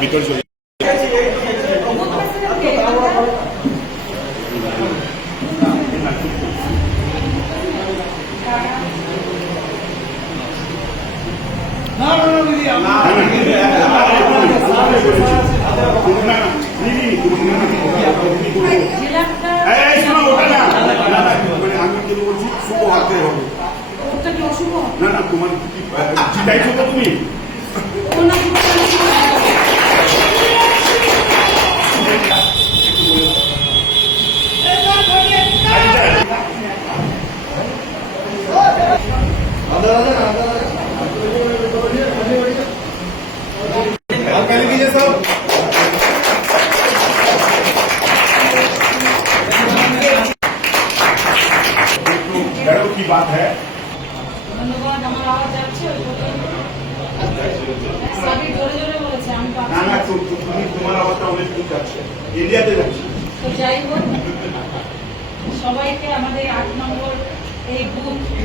ভিতরে চলে না না, না, মানে আমি কিন্তু डरो की बात है ধন্যবাদ আমার আওয়াজ যাচ্ছে ওই সবই জোরে জোরে বলেছে আমি না পাচ্ছি না না। তো- তো- তুমি তোমার আওয়াজটা অনেক দূর যাচ্ছে ইন্ডিয়াতে যাচ্ছে তো যাই হোক সবাইকে আমাদের আট নম্বর এই বুথ এই বুথের